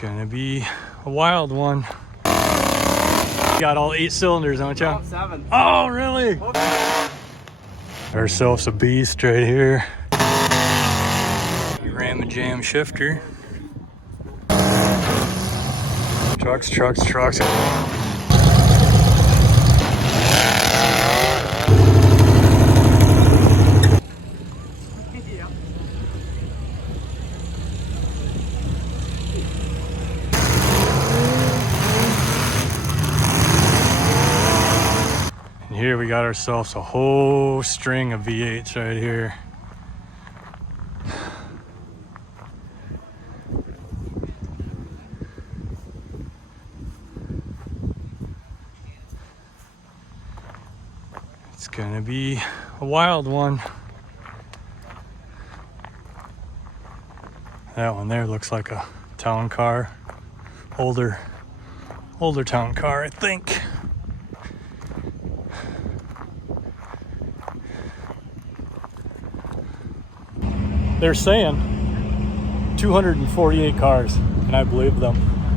Gonna be a wild one. You got all 8 cylinders, don't you? Oh, 7. Oh, really? Ourselves a beast right here. Ram and jam shifter. Trucks. And here we got ourselves a whole string of V8s right here. It's gonna be a wild one. That one there looks like a town car. Older town car, I think. They're saying 248 cars, and I believe them.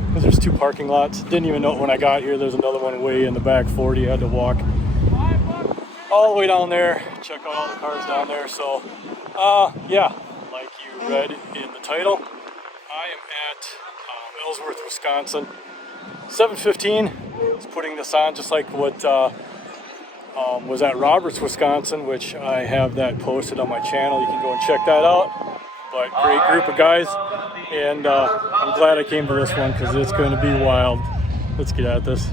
Because there's 2 parking lots. Didn't even know it when I got here. There's another one way in the back 40. I had to walk all the way down there, check out all the cars down there. So, yeah, like you read in the title, I am at Ellsworth, Wisconsin. 7:15 is putting this on, just like what was at Roberts, Wisconsin, which I have that posted on my channel. You can go and check that out. But great group of guys, and I'm glad I came to this one because it's going to be wild. Let's get at this.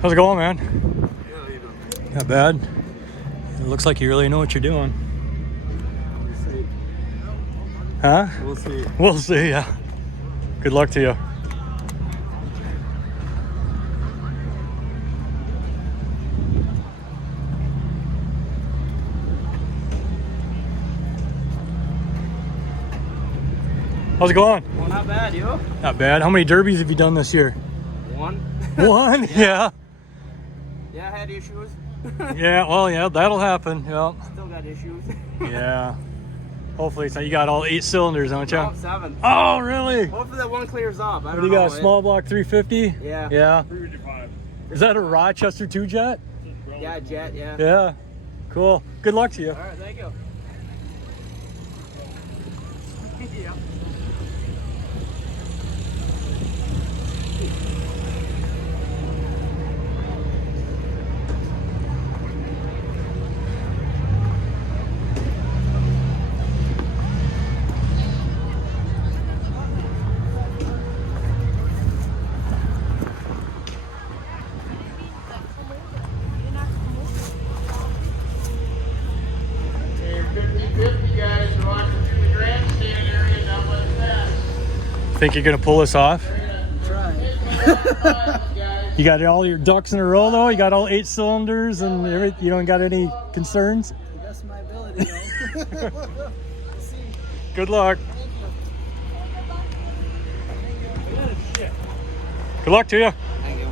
How's it going, man? Yeah, how you doing? Not bad. It looks like you really know what you're doing. We'll see. Huh? We'll see. We'll see, yeah. Good luck to you. How's it going? Well, not bad, you? Not bad. How many derbies have you done this year? 1. One? Yeah. Yeah, I had issues. Yeah, well, yeah, that'll happen. Yeah. Still got issues. Yeah. Hopefully it's not. You got all 8 cylinders, don't you? Oh, 7. Oh, really? Hopefully that one clears up. I What don't do you know. got? A small block 350? Yeah. Yeah. 355. Is that a Rochester 2 jet? Yeah, jet, yeah. Yeah. Cool. Good luck to you. All right, thank you. Yeah. Think you're gonna pull this off? Try. You got all your ducks in a row though? You got all 8 cylinders and everything? You don't got any concerns? I guess my ability, though. We'll see. Good luck. Good luck to you. Thank you.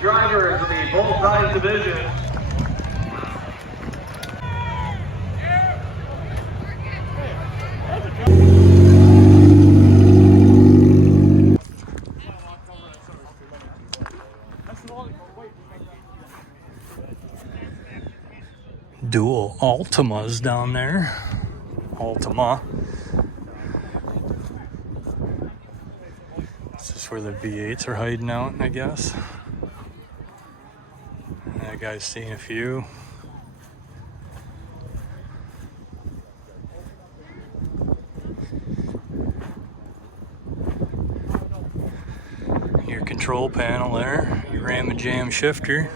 drivers in the full-size division. Dual Altimas down there. Altima. This is where the V8s are hiding out, I guess. That guy's seen a few. Your control panel there, your ram and jam shifter.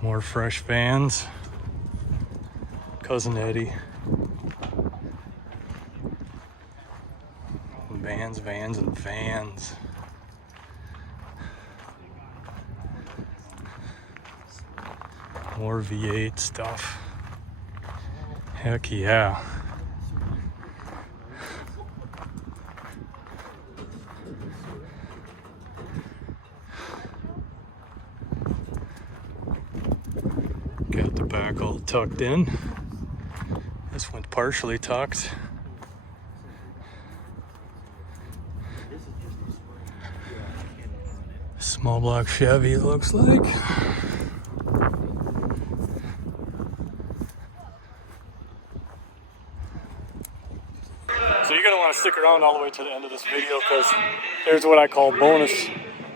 More fresh vans. Cousin Eddie. Vans, vans, and vans. More V8 stuff. Heck yeah. Got the back all tucked in. This one's partially tucked. Small block Chevy, it looks like. So you're going to want to stick around all the way to the end of this video, because there's what I call bonus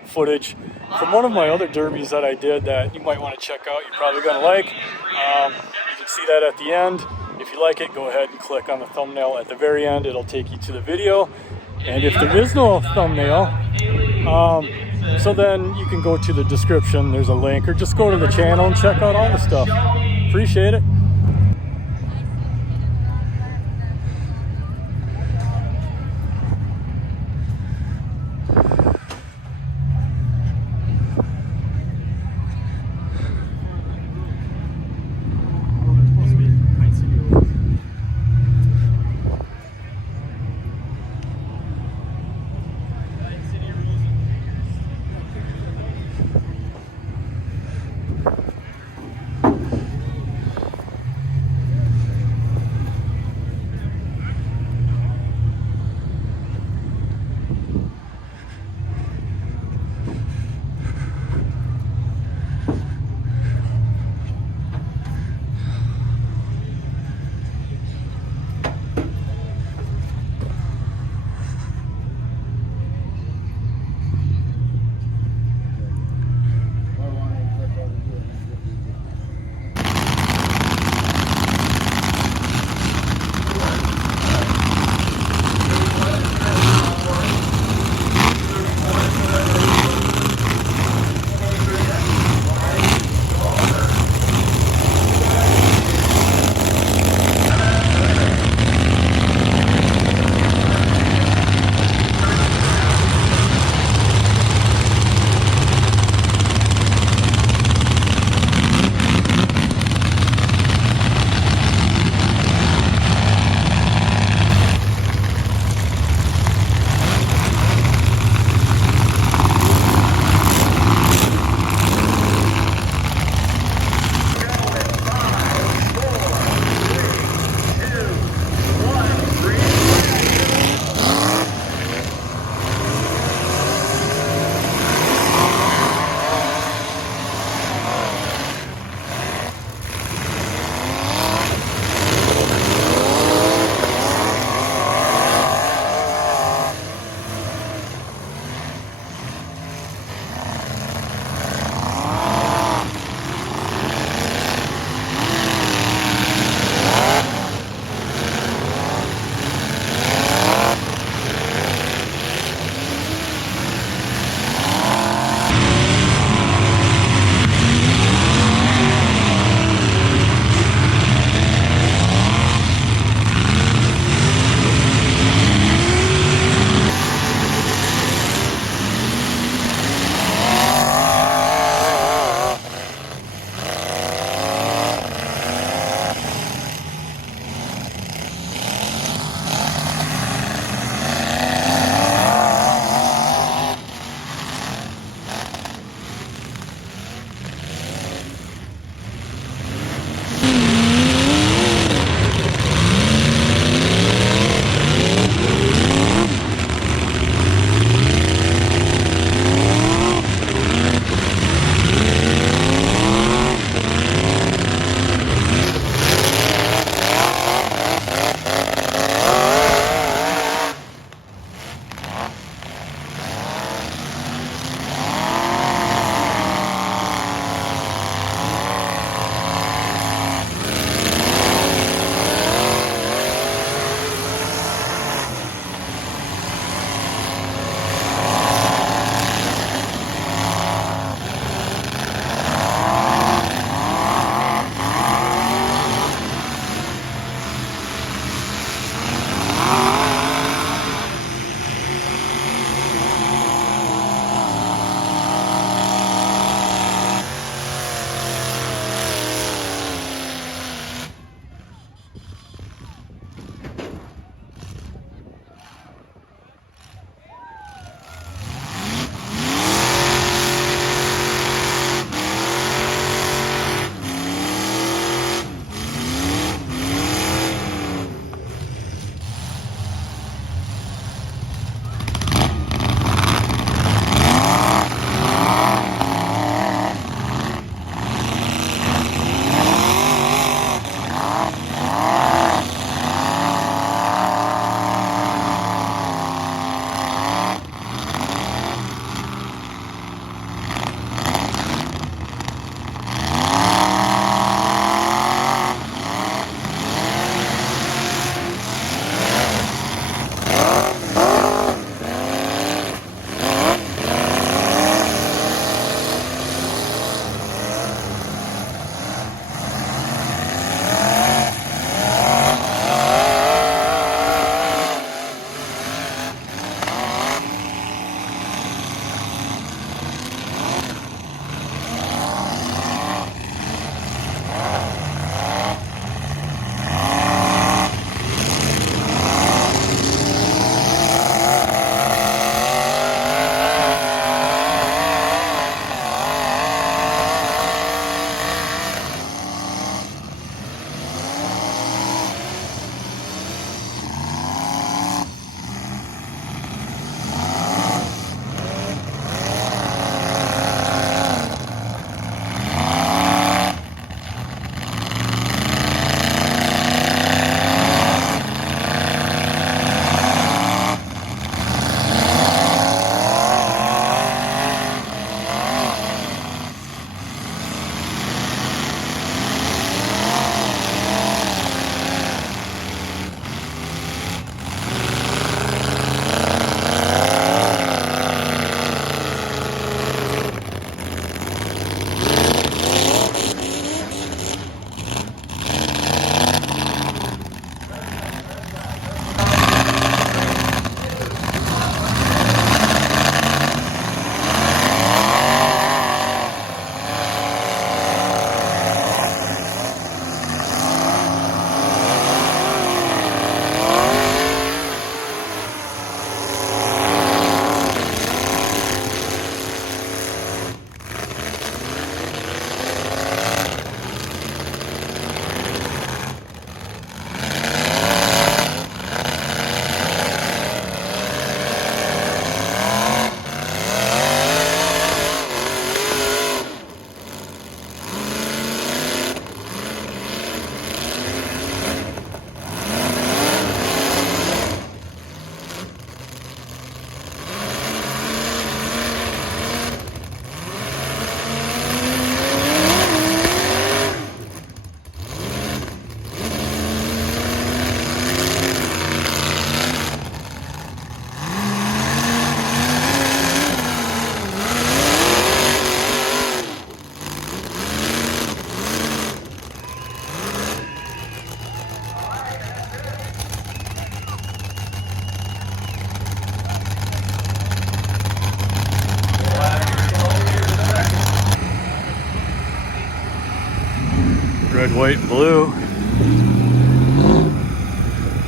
footage from one of my other derbies that I did that you might want to check out. You're probably going to like. You can see that at the end. If you like it, go ahead and click on the thumbnail at the very end. It'll take you to the video. And if there is no thumbnail, so then you can go to the description. There's a link, or just go to the channel and check out all the stuff. Appreciate it. red, white, and blue.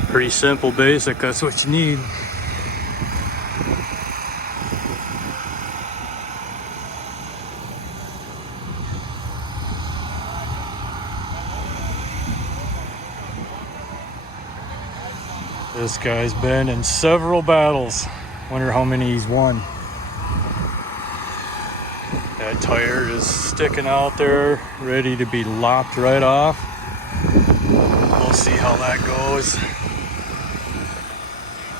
Pretty simple, basic, that's what you need. This guy's been in several battles. Wonder how many he's won. That tire is sticking out there, ready to be lopped right off. We'll see how that goes.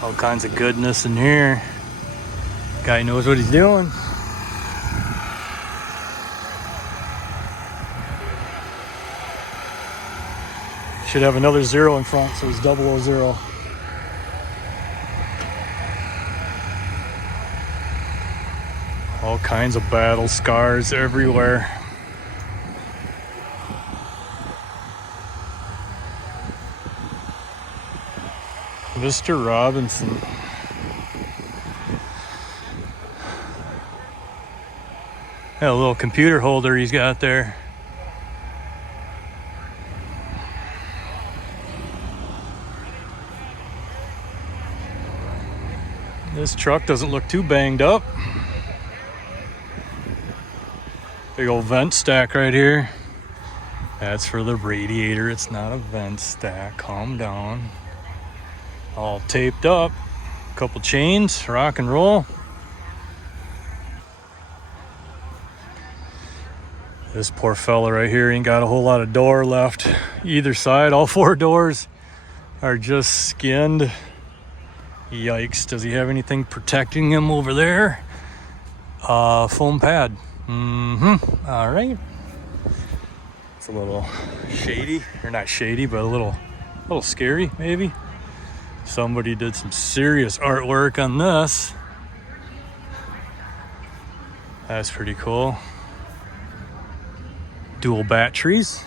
All kinds of goodness in here. Guy knows what he's doing. Should have another 0 in front, so it's 000. All kinds of battle scars everywhere. Mr. Robinson. That little computer holder he's got there. This truck doesn't look too banged up. Big old vent stack right here. That's for the radiator. It's not a vent stack. Calm down. All taped up. Couple chains. Rock and roll. This poor fella right here ain't got a whole lot of door left. Either side. All 4 doors are just skinned. Yikes. Does he have anything protecting him over there? Foam pad. All right. It's a little shady, or not shady, but a little scary, maybe. Somebody did some serious artwork on this. That's pretty cool. Dual batteries.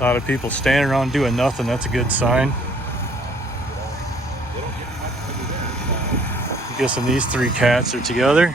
A lot of people standing around doing nothing. That's a good sign. I'm guessing these 3 cats are together.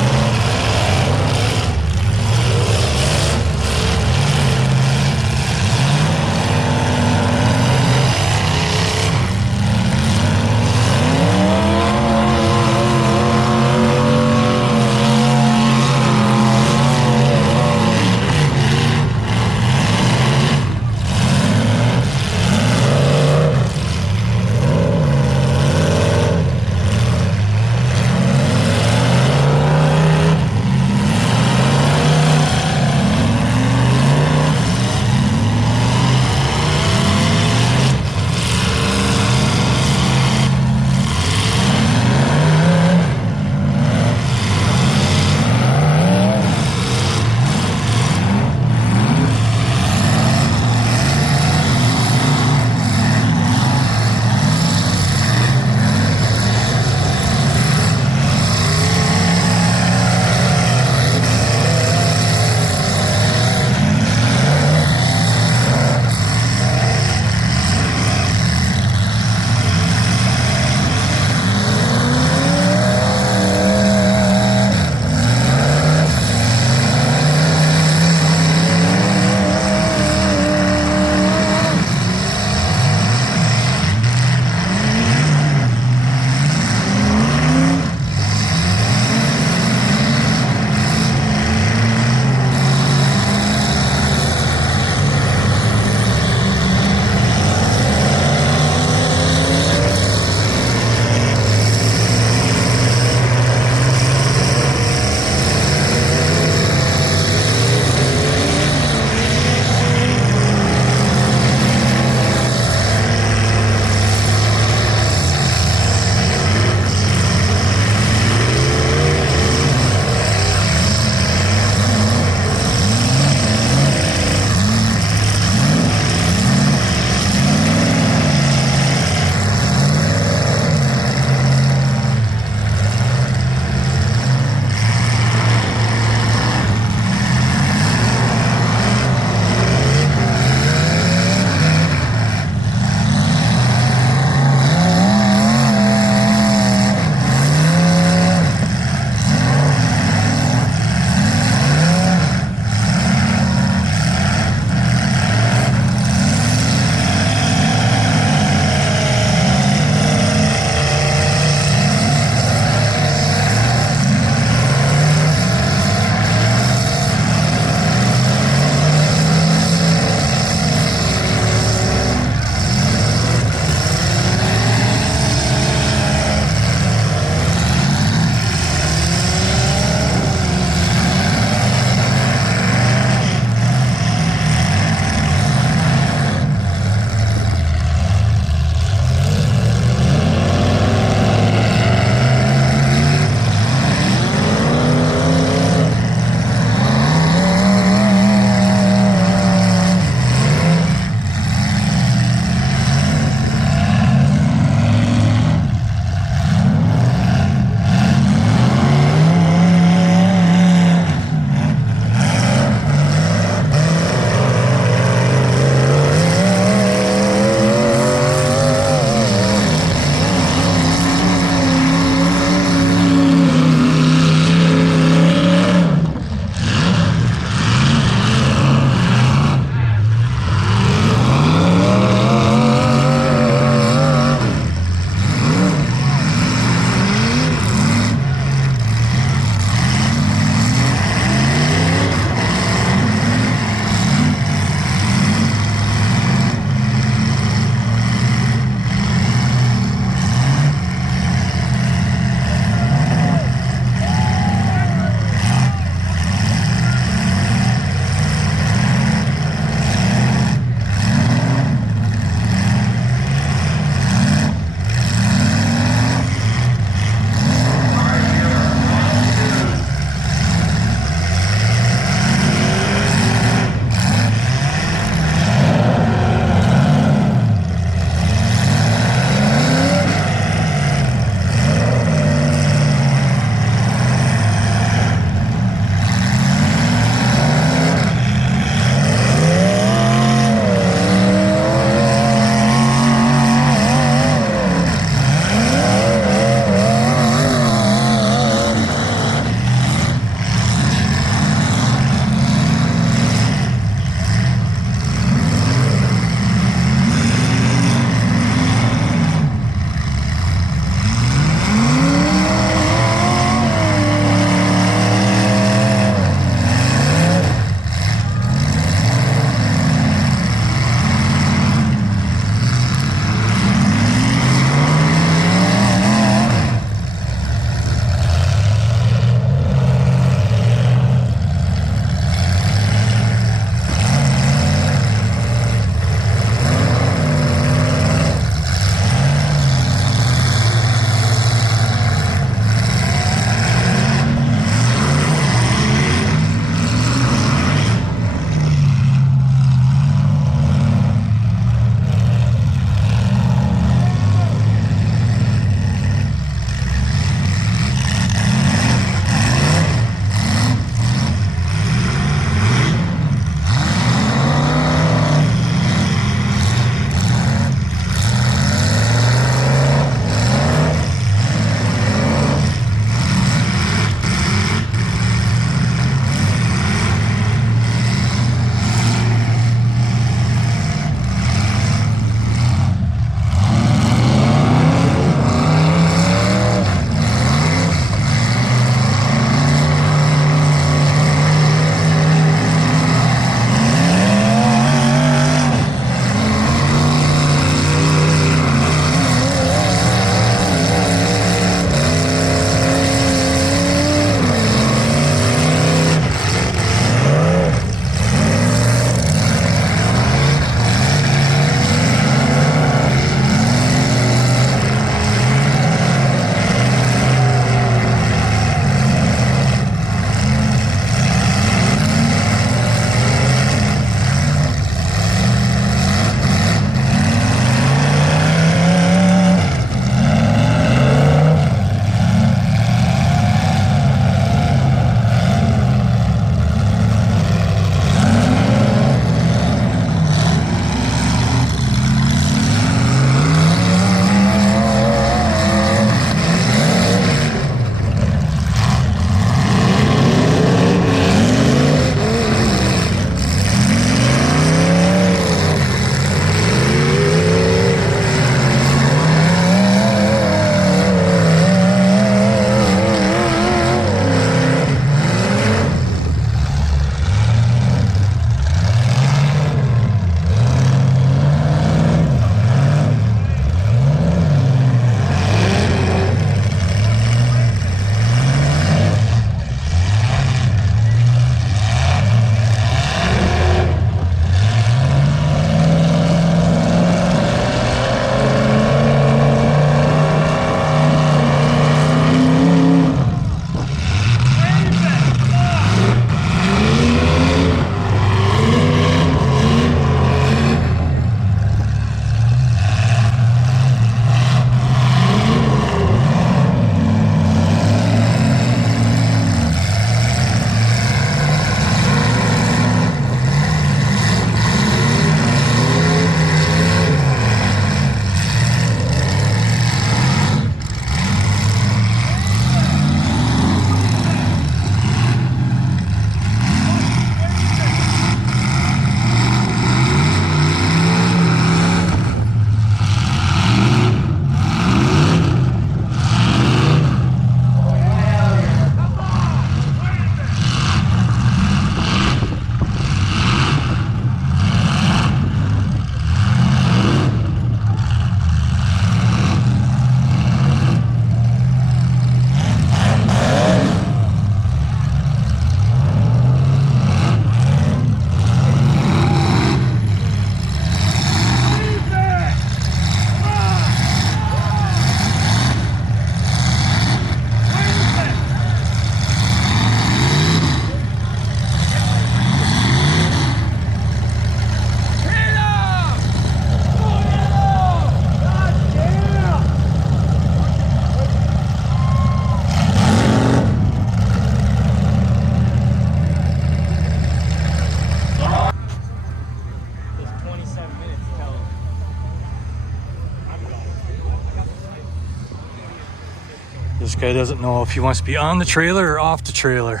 Guy doesn't know if he wants to be on the trailer or off the trailer.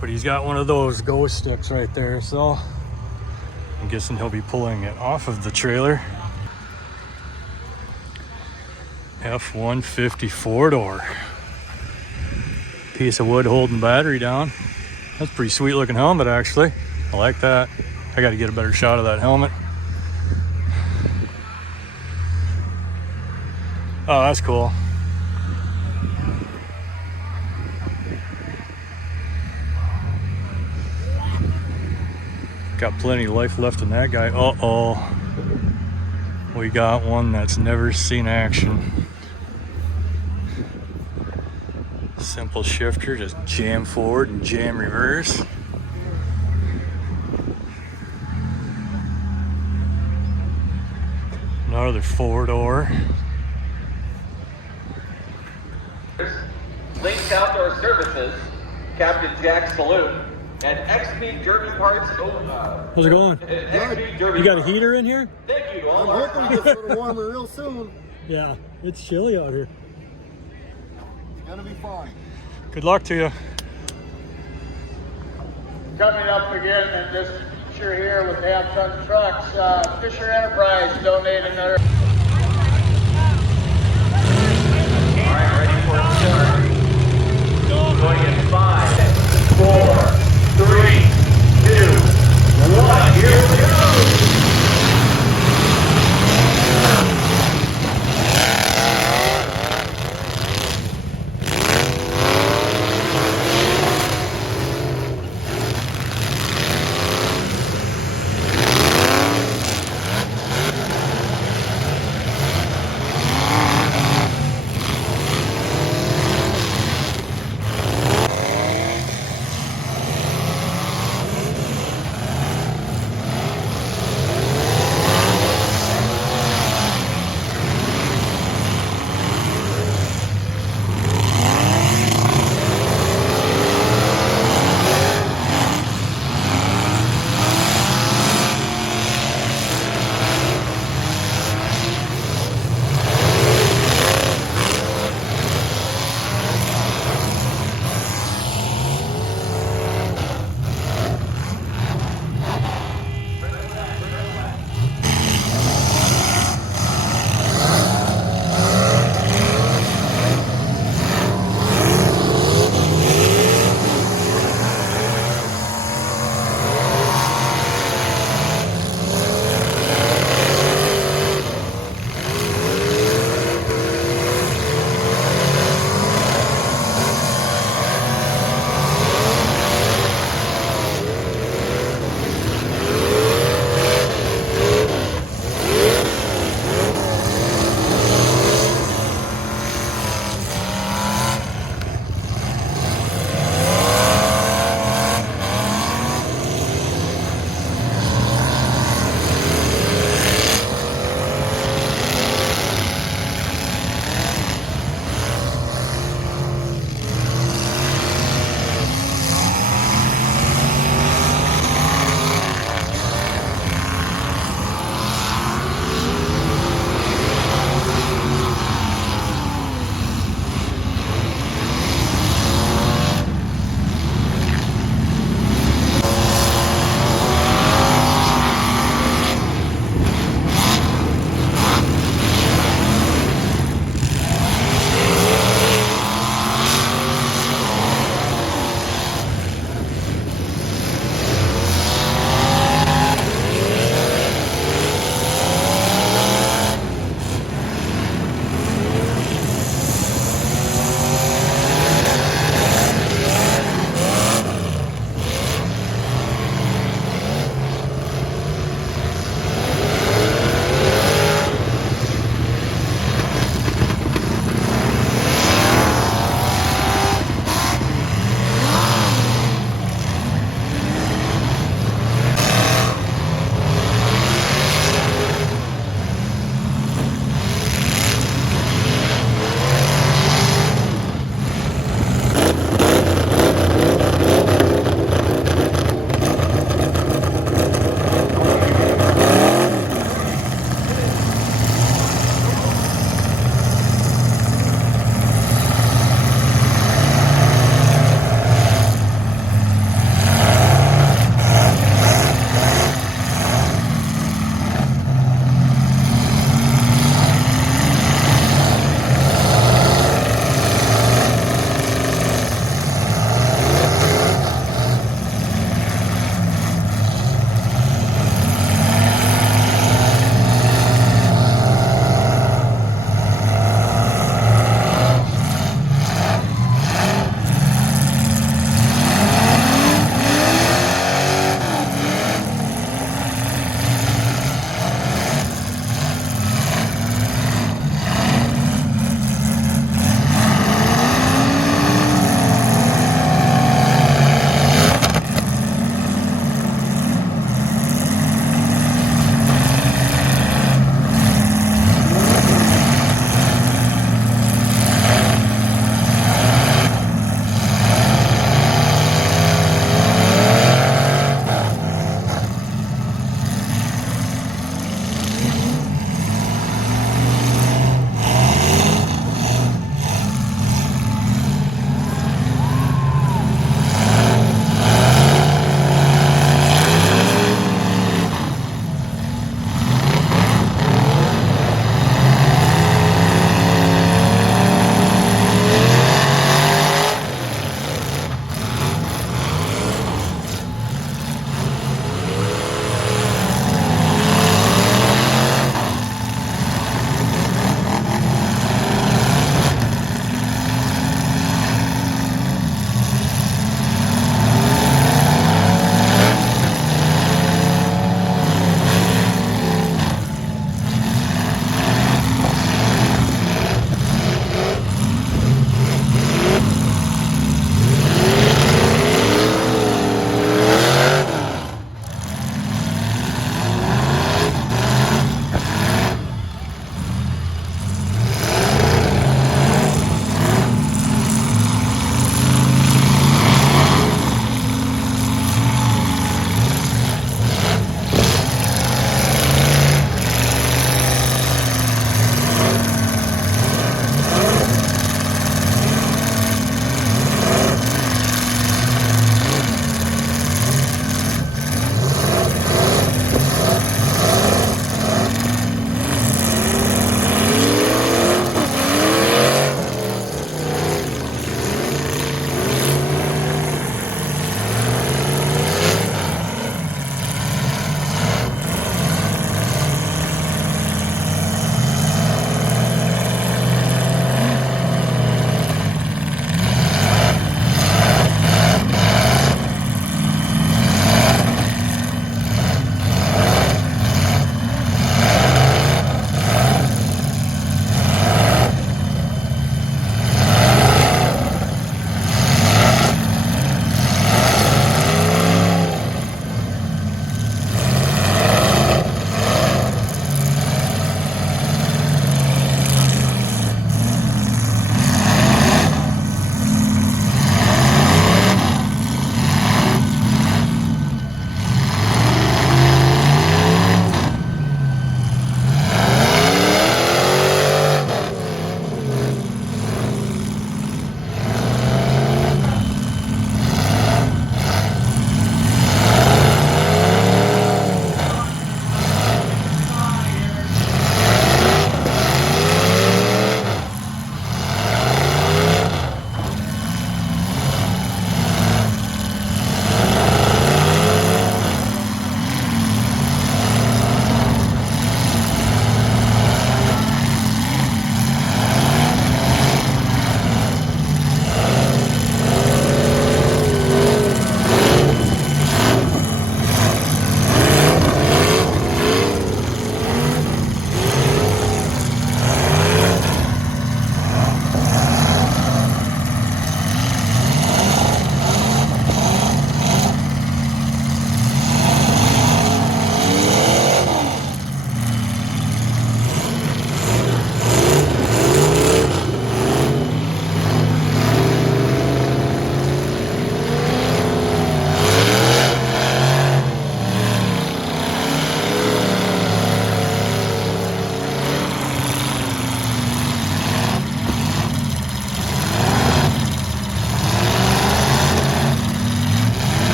But he's got one of those go sticks right there, so I'm guessing he'll be pulling it off of the trailer. F-150 four-door. Piece of wood holding battery down. That's a pretty sweet looking helmet, actually. I like that. I got to get a better shot of that helmet. Oh, that's cool. Got plenty of life left in that guy. Uh-oh. We got one that's never seen action. Simple shifter, just jam forward and jam reverse. Another four-door. Links Outdoor Services, Captain Jack Saloon, and XP Derby Parts. How's it going? XP Derby You got a Parts. heater in here? Thank you to all I'm our hoping it gets a little warmer real soon. Yeah, it's chilly out here. It's gonna be fun. Good luck to you. Coming up again, and just sure here with half-ton trucks, Fisher Enterprise donated another. All right, ready for a start. Going in 5, 4, 3, 2, 1. Here we go.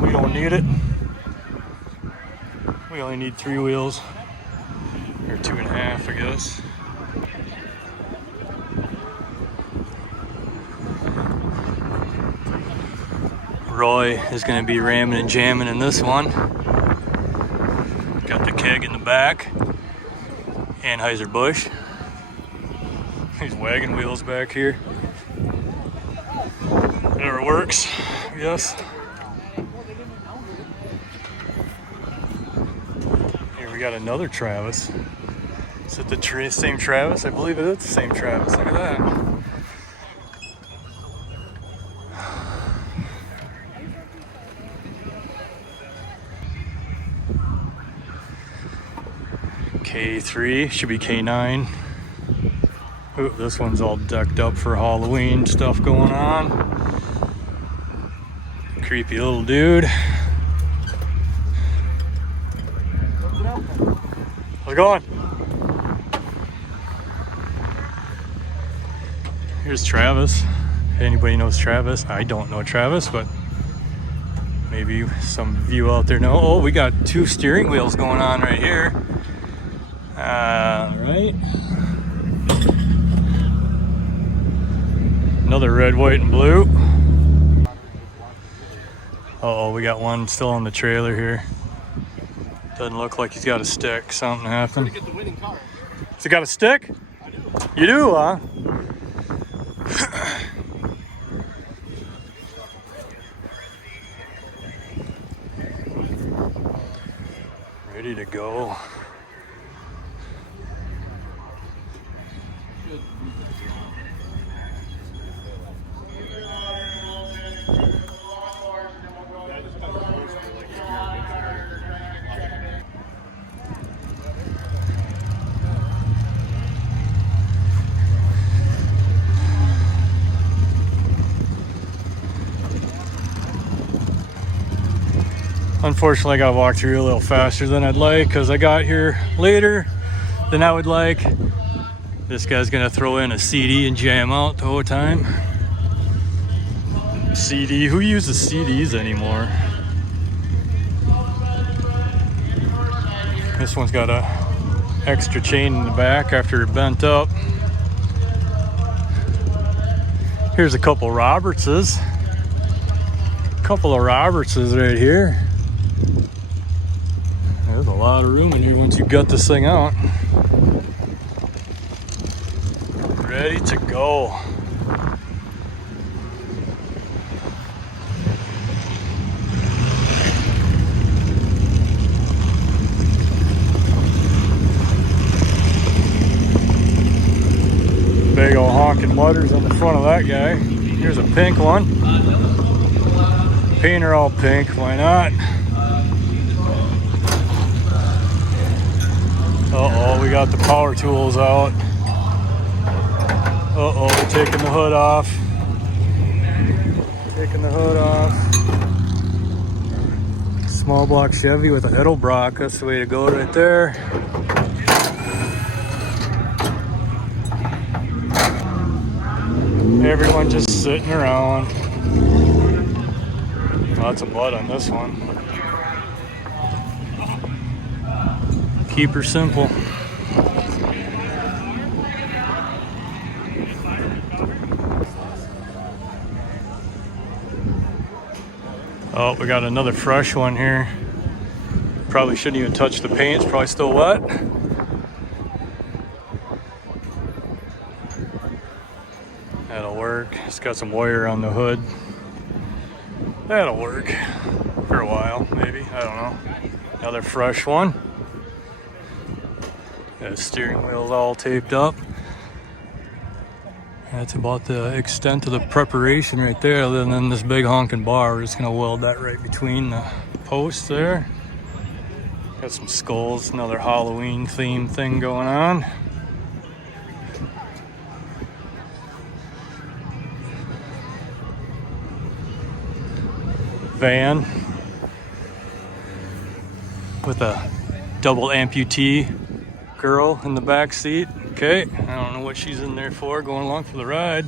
We don't need it. We only need 3 wheels, or 2.5, I guess. Roy is going to be ramming and jamming in this one. Got the keg in the back. Anheuser-Busch. These wagon wheels back here. Whatever works, yes. Here we got another Travis. Is it the same Travis? I believe it is the same Travis. Look at that. K3, should be K9. Ooh, this one's all decked up for Halloween stuff going on. Creepy little dude. How's it going? Here's Travis. If anybody knows Travis, I don't know Travis, but maybe some of you out there know. Oh, we got 2 steering wheels going on right here. Right. Another red, white, and blue. Uh-oh, we got one still on the trailer here. Doesn't look like he's got a stick. Something happened. To get the winning car. Has it got a stick? I do. You do, huh? Ready to go. Unfortunately, I gotta walk through a little faster than I'd like because I got here later than I would like. This guy's gonna throw in a CD and jam out the whole time. CD, who uses CDs anymore? This one's got a extra chain in the back after it bent up. Here's a couple Robertses. Couple of Robertses right here. There's a lot of room in here once you gut this thing out. Ready to go. Big old honking mutters on the front of that guy. Here's a pink one. Paint her all pink, why not? Uh-oh, we got the power tools out. Uh-oh, we're taking the hood off. Taking the hood off. Small block Chevy with a Edelbrock, that's the way to go right there. Everyone just sitting around. Lots of blood on this one. Keep her simple. Oh, we got another fresh one here. Probably shouldn't even touch the paint, it's probably still wet. That'll work. It's got some wire on the hood. That'll work for a while, maybe. I don't know. Another fresh one. Got steering wheels all taped up. That's about the extent of the preparation right there, other than this big honking bar. We're just gonna weld that right between the posts there. Got some skulls, another Halloween theme thing going on. Van with a double amputee girl in the back seat. Okay, I don't know what she's in there for, going along for the ride.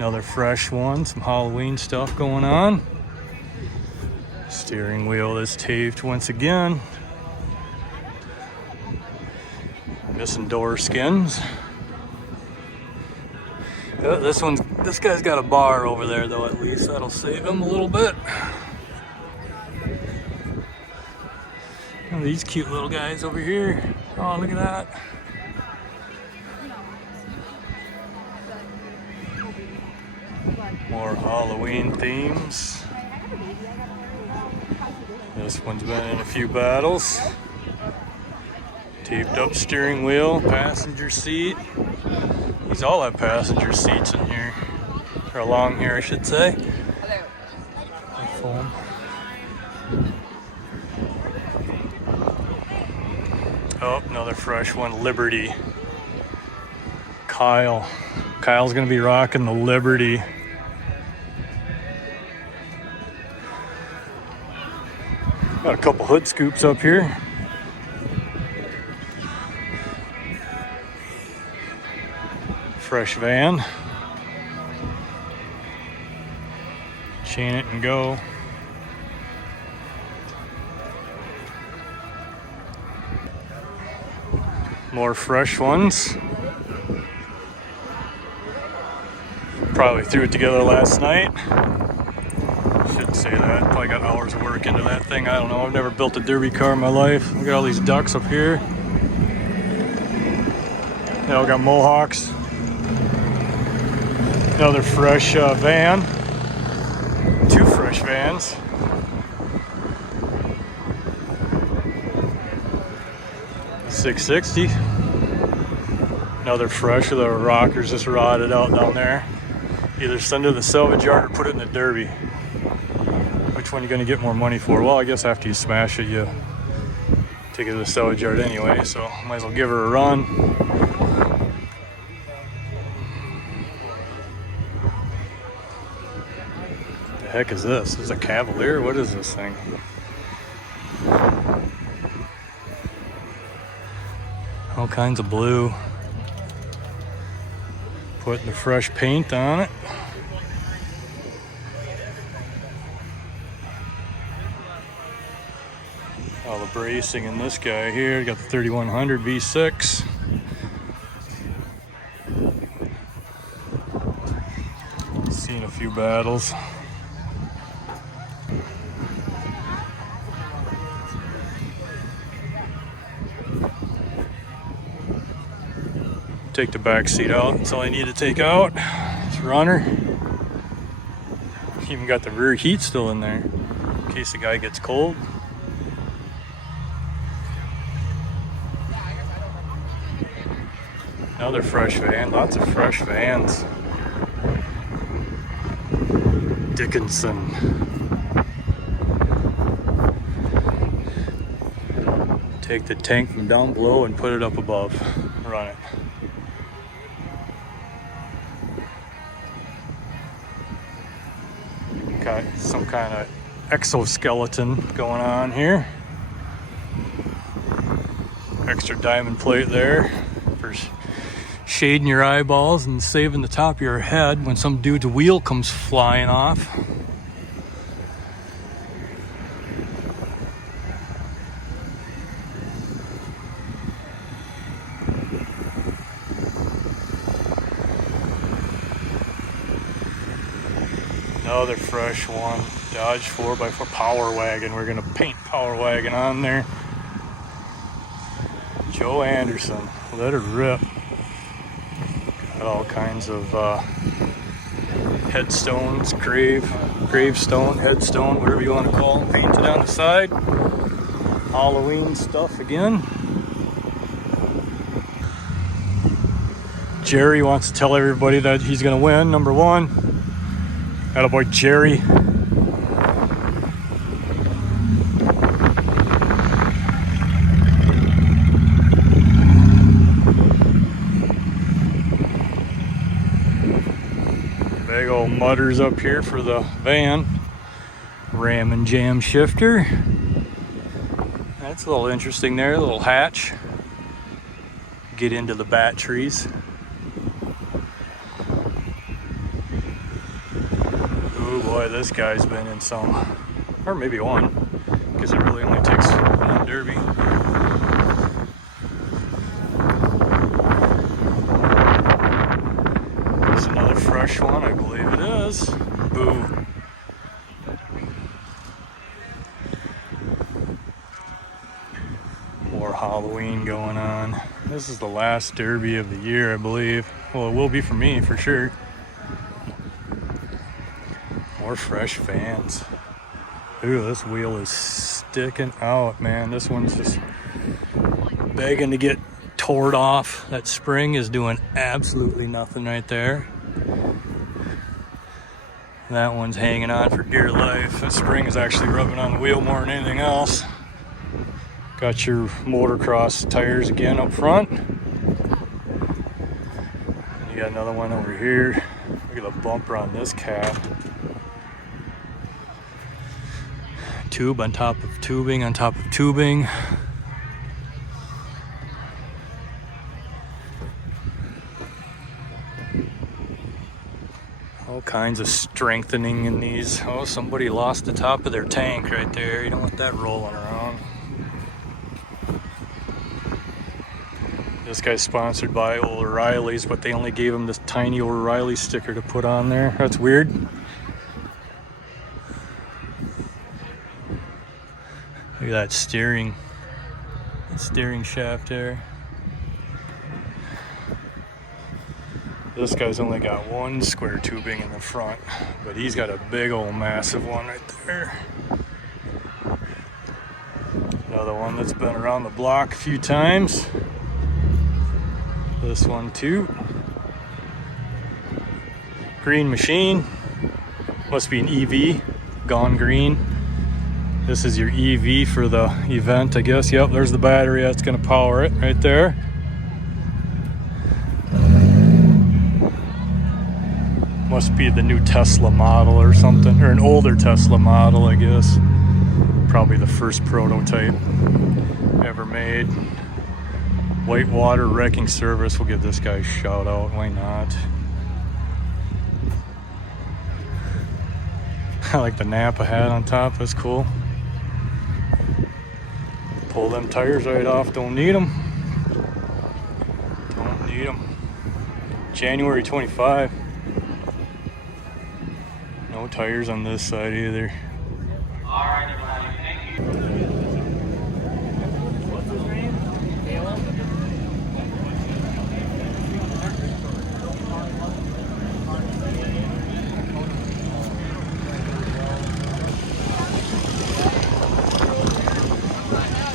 Another fresh one, some Halloween stuff going on. Steering wheel is taped once again. Missing door skins. This guy's got a bar over there though, at least that'll save him a little bit. And these cute little guys over here. Oh, look at that. More Halloween themes. This one's been in a few battles. Taped up steering wheel, passenger seat. These all have passenger seats in here. Or along here, I should say. Foam. Oh, another fresh one, Liberty. Kyle's gonna be rocking the Liberty. Got a couple hood scoops up here. Fresh van. Chain it and go. More fresh ones. Probably threw it together last night. Shouldn't say that. Probably got hours of work into that thing. I don't know. I've never built a derby car in my life. We got all these ducks up here. They all got mohawks. Another fresh van. Two fresh vans. $660. Another fresh. The rockers just rotted out down there. Either send it to the salvage yard or put it in the derby. Which one are you going to get more money for? Well, I guess after you smash it, you take it to the salvage yard anyway, so might as well give her a run. The heck is this? This is a Cavalier? What is this thing? All kinds of blue. Putting the fresh paint on it. All the bracing in this guy here. Got the 3100 V6. Seen a few battles. Take the back seat out. That's all I need to take out. It's runner. Even got the rear heat still in there in case the guy gets cold. Another fresh van. Lots of fresh vans. Dickinson. Take the tank from down below and put it up above. Run it. Got some kind of exoskeleton going on here. Extra diamond plate there for shading your eyeballs and saving the top of your head when some dude's wheel comes flying off. Another fresh one, Dodge 4x4 Power Wagon. We're gonna paint Power Wagon on there. Joe Anderson, let her rip. Got all kinds of headstones, gravestone, headstone, whatever you want to call them, painted on the side. Halloween stuff again. Jerry wants to tell everybody that he's gonna win, number one. Attaboy Jerry. Big old mudders up here for the van. Ram and jam shifter. That's a little interesting there, a little hatch. Get into the batteries. this guy's been in some, or maybe one, because it really only takes one derby. There's another fresh one, I believe it is. Boo. More Halloween going on. This is the last derby of the year, I believe. Well, it will be for me, for sure. More fresh fans. Ooh, this wheel is sticking out, man. This one's just begging to get torn off. That spring is doing absolutely nothing right there. That one's hanging on for dear life. That spring is actually rubbing on the wheel more than anything else. Got your motocross tires again up front. You got another one over here. Look at the bumper on this cat. Tube on top of tubing on top of tubing. All kinds of strengthening in these. Oh, somebody lost the top of their tank right there. You don't want that rolling around. This guy's sponsored by O'Reilly's, but they only gave him this tiny O'Reilly sticker to put on there. That's weird. Look at that steering shaft there. This guy's only got one square tubing in the front, but he's got a big old massive one right there. Another one that's been around the block a few times. This one too. Green machine. Must be an EV. Gone green. This is your EV for the event, I guess. Yep, there's the battery that's going to power it right there. Must be the new Tesla model or something, or an older Tesla model, I guess. Probably the first prototype ever made. Whitewater Wrecking Service, we'll give this guy a shout out, why not? I like the Napa hat on top, that's cool. Pull them tires right off, don't need them. Don't need them. January 25. No tires on this side either. Alright, everybody, thank you. What's his name? Caleb?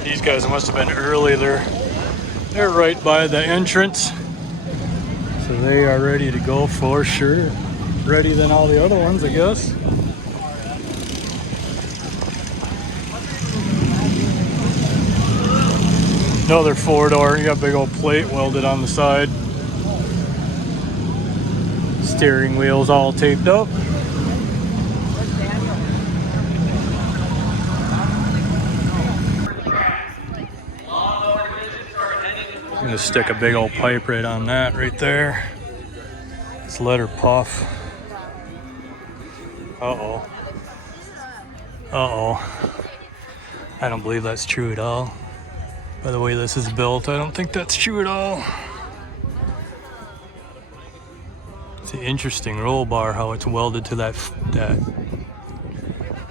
These guys must have been early. They're right by the entrance. So they are ready to go for sure. Ready than all the other ones, I guess. Another 4-door. You got a big old plate welded on the side. Steering wheel's all taped up. I'm gonna stick a big old pipe right on that right there. Let's let her puff. Uh-oh. Uh-oh. I don't believe that's true at all. By the way this is built, I don't think that's true at all. It's an interesting roll bar, how it's welded to that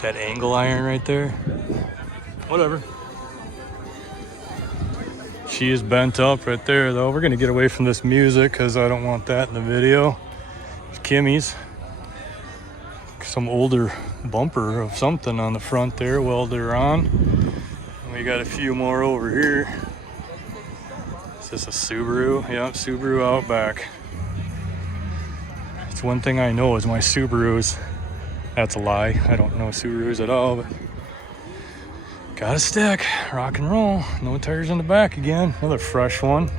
angle iron right there. Whatever. She is bent up right there though. We're gonna get away from this music because I don't want that in the video. It's Kimmy's. Some older bumper of something on the front there, welded her on. And we got a few more over here. Is this a Subaru? Yeah, Subaru Outback. It's one thing I know is my Subarus. That's a lie. I don't know Subarus at all, but got a stick. Rock and roll. No tires in the back again. Another fresh one.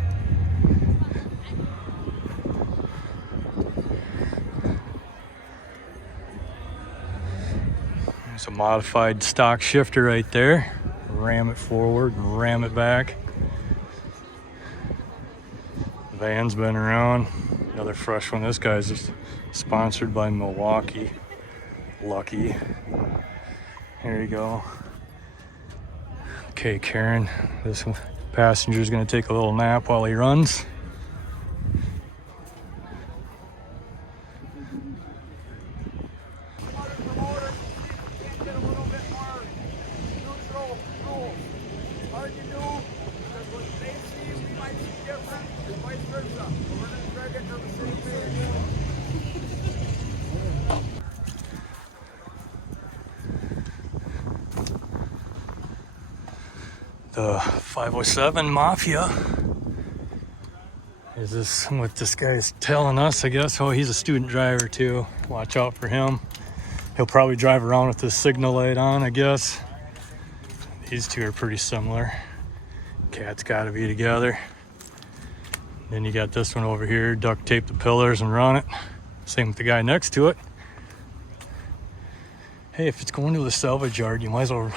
There's a modified stock shifter right there. Ram it forward, ram it back. The van's been around. Another fresh one. This guy's just sponsored by Milwaukee. Lucky. Here you go. Okay, Karen, this passenger is going to take a little nap while he runs. The 507 Mafia. Is this what this guy's telling us, I guess? Oh, he's a student driver too. Watch out for him. He'll probably drive around with this signal light on, I guess. These two are pretty similar. Cat's gotta be together. Then you got this one over here, duct tape the pillars and run it. Same with the guy next to it. Hey, if it's going to the salvage yard, you might as well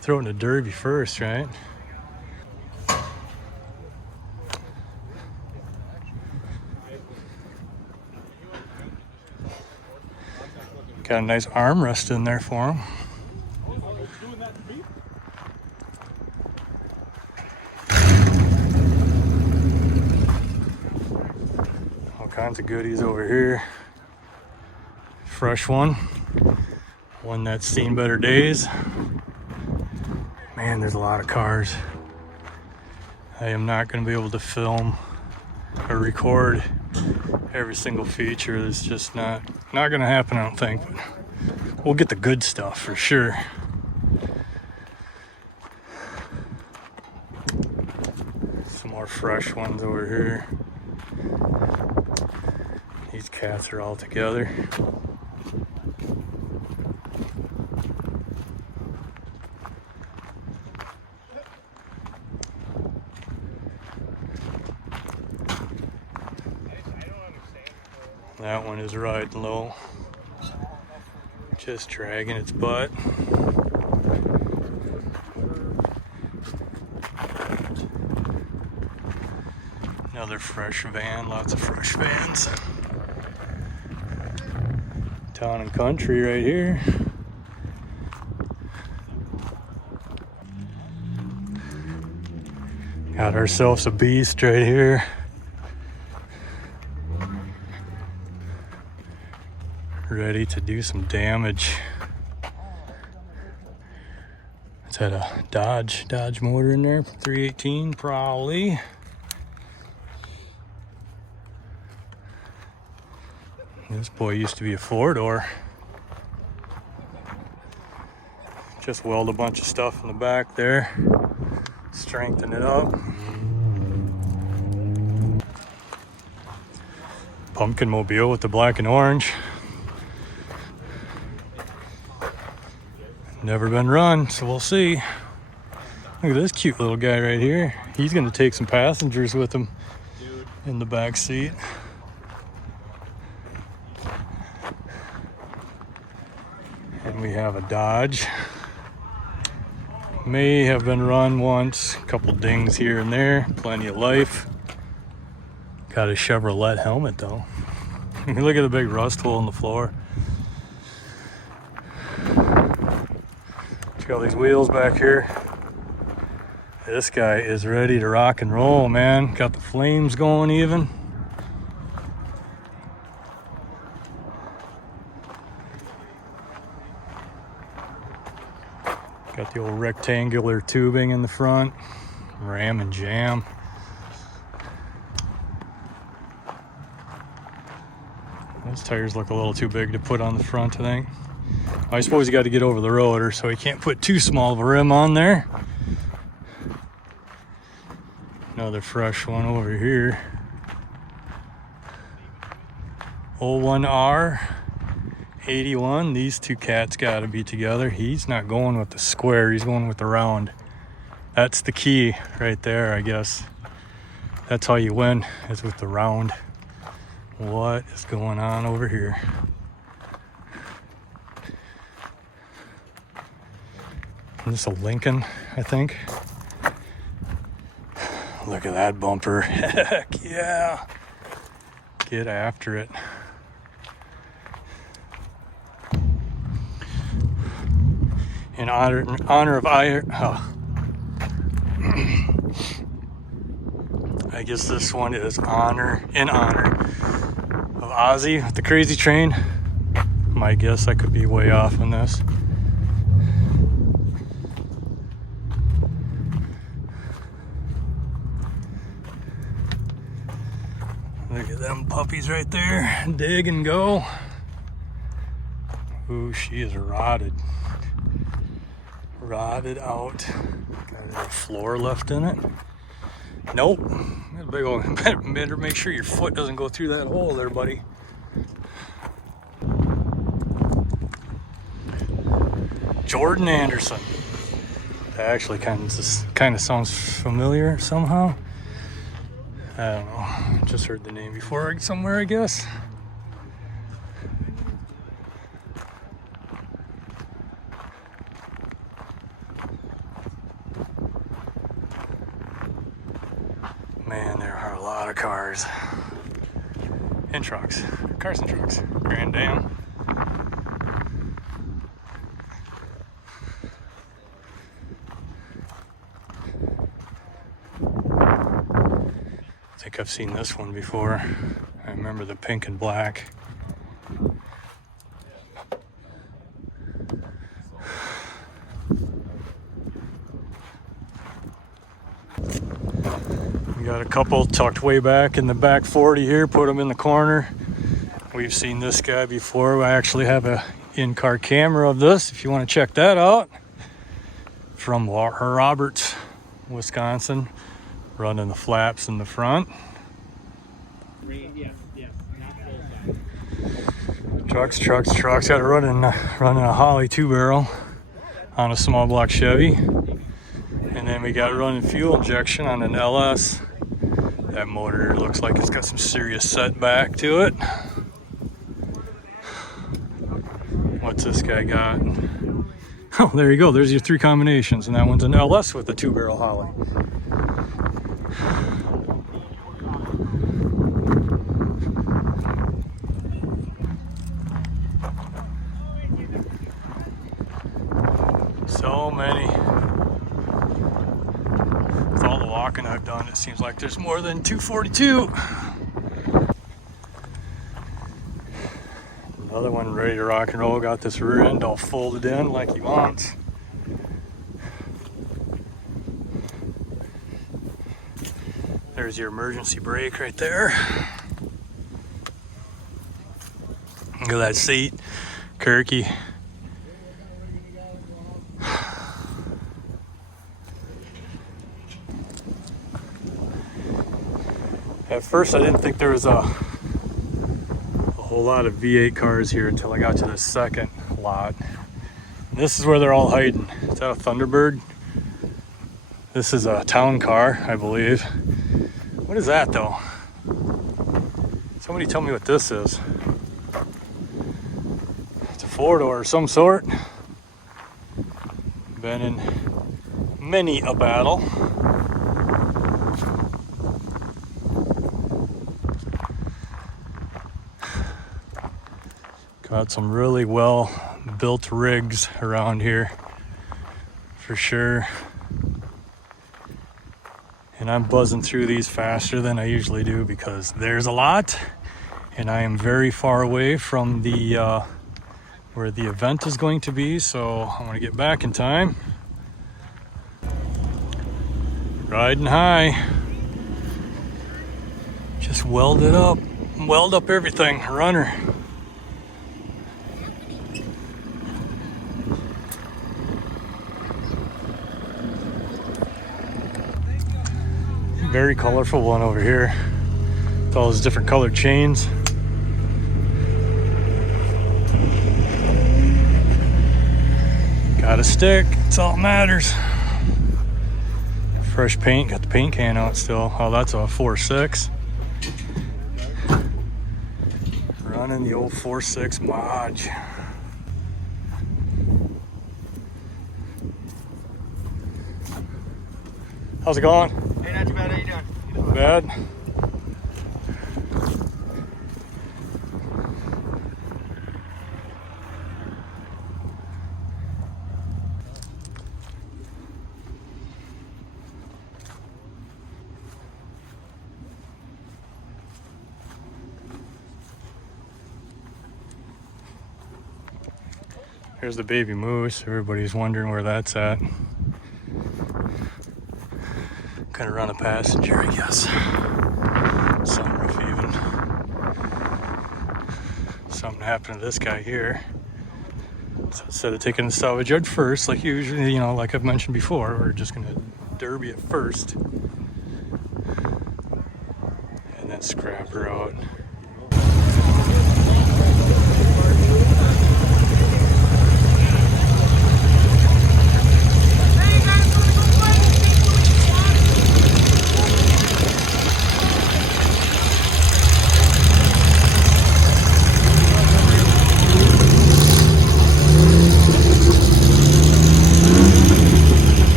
throw it in the derby first, right? Got a nice armrest in there for him. All kinds of goodies over here. Fresh one. One that's seen better days. Man, there's a lot of cars. I am not going to be able to film or record every single feature. It's just not going to happen, I don't think. But we'll get the good stuff for sure. Some more fresh ones over here. These cats are all together. That one is riding low, just dragging its butt. Another fresh van, lots of fresh vans. Town and country right here. Got ourselves a beast right here. Ready to do some damage. It's had a Dodge motor in there, 318 probably. This boy used to be a 4-door. Just weld a bunch of stuff in the back there, strengthen it up. Pumpkin mobile with the black and orange. Never been run, so we'll see. Look at this cute little guy right here. He's gonna take some passengers with him in the back seat. And we have a Dodge. May have been run once, a couple dings here and there, plenty of life. Got a Chevrolet helmet though. Look at the big rust hole in the floor. Check out these wheels back here. This guy is ready to rock and roll, man. Got the flames going even. Got the old rectangular tubing in the front. Ram and jam. Those tires look a little too big to put on the front, I think. I suppose you got to get over the rotor, so you can't put too small of a rim on there. Another fresh one over here. 01R 81. These two cats got to be together. He's not going with the square, he's going with the round. That's the key right there, I guess. That's how you win, is with the round. What is going on over here? This is a Lincoln, I think. Look at that bumper. Heck yeah. Get after it. in honor of I guess this one is in honor of Ozzy with the Crazy Train. My guess, I could be way off on this. Look at them puppies right there. Dig and go. Ooh, she is rotted. Rotted out. Got a floor left in it. Nope. Big old, better make sure your foot doesn't go through that hole there, buddy. Jordan Anderson. That actually kind of sounds familiar somehow. I don't know. Just heard the name before somewhere, I guess. Man, there are a lot of cars and trucks. Cars and trucks. Grand Dam. I think I've seen this one before. I remember the pink and black. We got a couple tucked way back in the back 40 here, put them in the corner. We've seen this guy before. I actually have a in-car camera of this if you want to check that out. From Roberts, Wisconsin. Running the flaps in the front. Trucks. Got it running a Holly 2-barrel on a small block Chevy. And then we got running fuel injection on an LS. That motor looks like it's got some serious setback to it. What's this guy got? Oh, there you go. There's your 3 combinations. And that one's an LS with a 2-barrel Holly. So many. With all the walking I've done, it seems like there's more than 242. Another one ready to rock and roll. Got this rear end all folded in like he wants. There's your emergency brake right there. Look at that seat, Kirky. At first I didn't think there was a whole lot of V8 cars here until I got to the second lot. And this is where they're all hiding. Is that a Thunderbird? This is a town car, I believe. What is that though? Somebody tell me what this is. It's a 4-door of some sort. Been in many a battle. Got some really well built rigs around here for sure. And I'm buzzing through these faster than I usually do because there's a lot and I am very far away from the where the event is going to be, so I want to get back in time. Riding high. Just weld up everything. Runner. Very colorful one over here with all those different colored chains. Got a stick, that's all that matters. Fresh paint, got the paint can out still. Oh, that's a 4.6. Running the old 4.6 Modge. How's it going? Hey, not too bad. How you doing? Not bad. Here's the baby moose. Everybody's wondering where that's at. Kind of run a passenger, I guess. Sunroof even. Something happened to this guy here. So instead of taking the salvage yard first, like usually, you know, like I've mentioned before, we're just gonna derby it first. And then scrap her out.